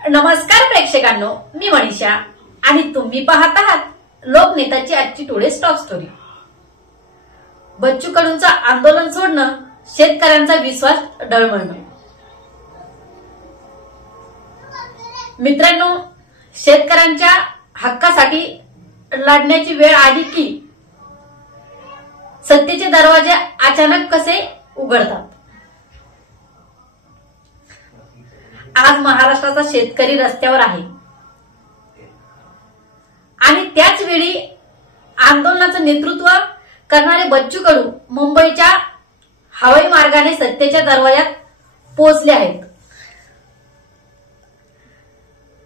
नमस्कार प्रेक्षकांनो, मी मनीषा आणि तुम्ही पाहत आहात लोकनेताची आजची टुडेज टॉप स्टोरी। बच्चू कडूंचं आंदोलन सोडणं, शेतकऱ्यांचा विश्वास डळमळणं। मित्रांनो, शेतकऱ्यांच्या हक्कासाठी लढण्याची वेळ आली की सत्तेचे दरवाजे अचानक कसे उघडतात। आज महाराष्ट्राचा शेतकरी रस्त्यावर आहे आणि त्याच वेळी आंदोलनाचं नेतृत्व करणारे बच्चू कडू मुंबईच्या हवाई मार्गाने सत्तेच्या दरवाजात पोहोचले आहेत।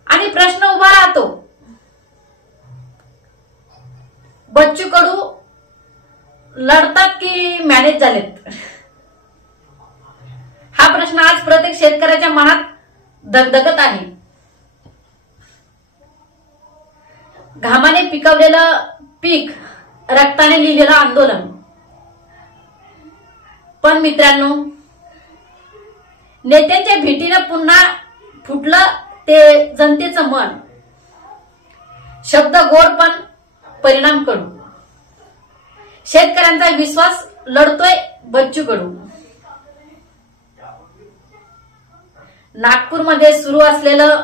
आणि प्रश्न उभा राहतो, बच्चू कडू लढतात की मॅनेज झालेत? हा प्रश्न आज प्रत्येक शेतकऱ्याच्या मनात दगदगत आहे। घामाने पिकवलेलं पीक, रक्ताने लिहिलेलं आंदोलन। पण मित्रांनो, नेत्यांच्या भेटीनं पुन्हा फुटलं ते जनतेचं मन। शब्द गोड पण परिणाम कडू। शेतकऱ्यांचा विश्वास लढतोय बच्चू कडू। नागपूरमध्ये सुरू असलेलं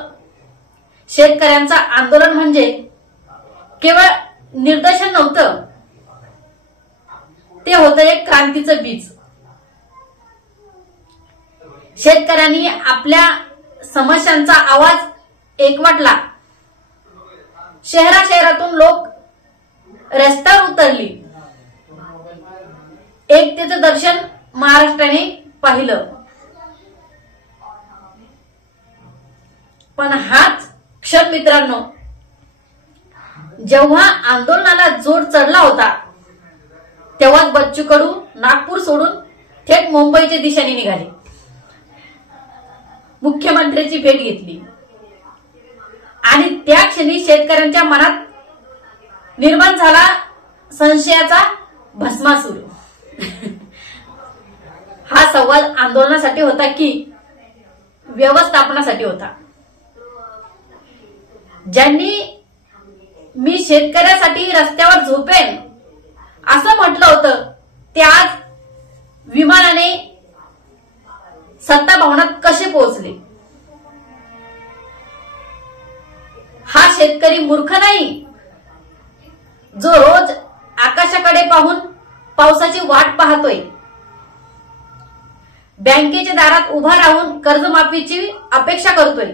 शेतकऱ्यांचं आंदोलन म्हणजे केवळ निदर्शन नव्हतं, ते होतं एक क्रांतीचं बीज। शेतकऱ्यांनी आपल्या समस्यांचा आवाज एकवटला। शहराशहरातून लोक रस्त्यावर उतरली। एकतेचं दर्शन महाराष्ट्राने पाहिलं। पण हाच क्षण मित्रांनो, जेव्हा आंदोलनाला जोर चढला होता, तेव्हाच बच्चू कडू नागपूर सोडून थेट मुंबईच्या दिशेने निघाले। मुख्यमंत्र्यांची भेट घेतली आणि त्या क्षणी शेतकऱ्यांच्या मनात निर्माण झाला संशयाचा भस्मासूर। हा संवाद आंदोलनासाठी होता की व्यवस्थापनासाठी होता? ज्यांनी मी शेतकऱ्यासाठी रस्त्यावर झोपेन असं म्हटलं होतं, ते आज विमानाने सत्ता भवनात कसे पोहोचले? हा शेतकरी मूर्ख नाही, जो रोज आकाशाकडे पाहून पावसाची वाट पाहतोय, बँकेच्या दारात उभा राहून कर्जमाफीची अपेक्षा करतोय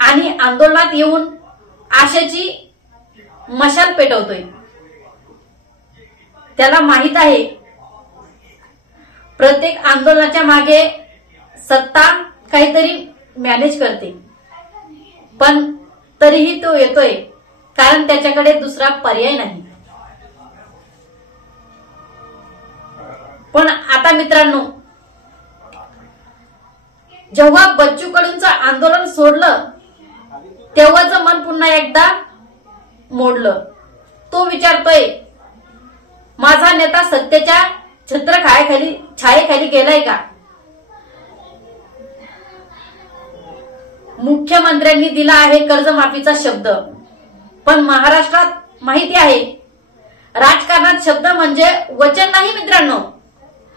आणि आंदोलनात येऊन आशेची मशाल पेटवतोय। त्याला माहित आहे, प्रत्येक आंदोलनाच्या मागे सत्ता काहीतरी मॅनेज करते, पण तरीही तो येतोय कारण त्याच्याकडे दुसरा पर्याय नाही। पण आता मित्रांनो, जेव्हा बच्चू कडूंचं आंदोलन सोडलं, तेव्हाच मन पुन्हा एकदा मोडलं। तो विचारतोय, माझा नेता सत्तेच्या छायेखाली गेलाय का? मुख्यमंत्र्यांनी दिला आहे कर्जमाफीचा शब्द, पण महाराष्ट्रात माहिती आहे, राजकारणात शब्द म्हणजे वचन नाही मित्रांनो,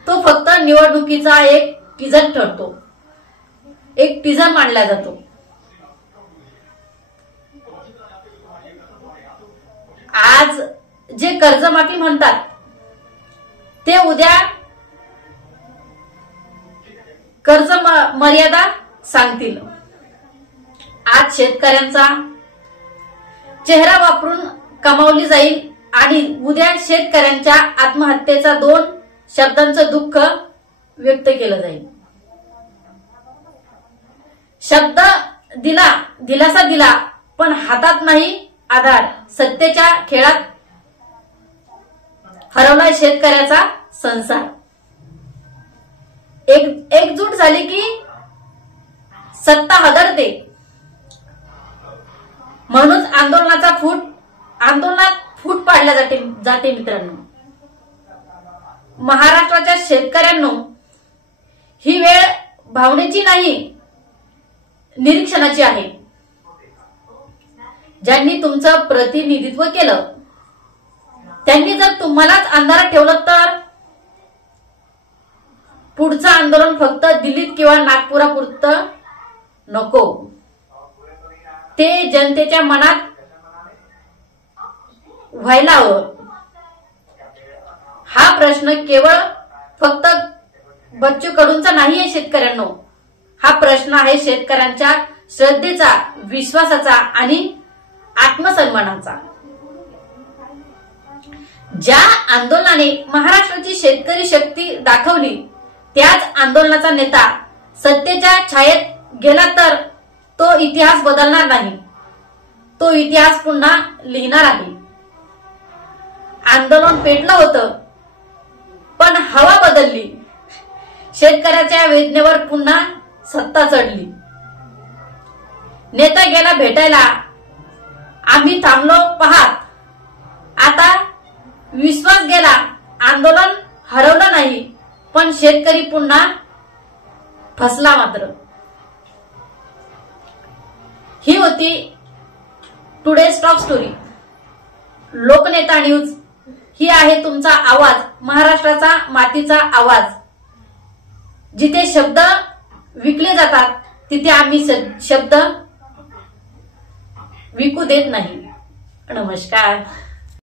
तो फक्त निवडणुकीचा एक टीजर ठरतो, एक टीजर मानला जातो। आज जे कर्जमाफी म्हणतात, ते उद्या कर्ज मर्यादा सांगतील। आज शेतकऱ्यांचा चेहरा वापरून कमावली जाईल आणि उद्या शेतकऱ्यांच्या आत्महत्येचा 2 शब्दांचं दुःख व्यक्त केलं जाईल। शब्द दिला, दिलासा दिला, पण हातात नाही आधार। सत्तेच्या खेळात हरवला शेतकऱ्याचा संसार। एकजूट झाली की सत्ता हादरते, म्हणून आंदोलनात फूट पाडल्या जाते मित्रांनो। महाराष्ट्राच्या शेतकऱ्यांनो, ही वेळ भावनेची नाही, निरीक्षणाची आहे. ज्यांनी तुमचं प्रतिनिधित्व केलं त्यांनी जर तुम्हालाच अंधारात ठेवलं तर पुढचं आंदोलन फक्त दिल्लीत किंवा नागपुरापुरतं नको, ते जनतेच्या मनात व्हायला हवं. हा प्रश्न केवळ फक्त बच्चू कडूंचा नाहीये शेतकऱ्यांनो, हा प्रश्न आहे शेतकऱ्यांच्या श्रद्धेचा, विश्वासाचा आणि आत्मसन्मानाचा. ज्या आंदोलनाने महाराष्ट्राची शेतकरी शक्ती दाखवली त्याच आंदोलनाचा नेता सत्तेच्या छायेत गेला तर तो इतिहास बदलणार नाही, तो इतिहास पुन्हा लिहिणार आहे. आंदोलन पेटलं होतं पण हवा बदलली, शेतकऱ्याच्या वेदनेवर पुन्हा सत्ता चढली. नेता गेला भेटायला, आम्ही थांबलो पाहत. आता विश्वास गेला, आंदोलन हरवलं नाही पण शेतकरी पुन्हा फसला मात्र. ही होती टुडेज टॉप स्टोरी. लोकनेता न्यूज ही आहे तुमचा आवाज, महाराष्ट्राचा मातीचा आवाज. जिथे शब्द विकले जातात तिथे आम्ही शब्द विकू देत नाही. नमस्कार.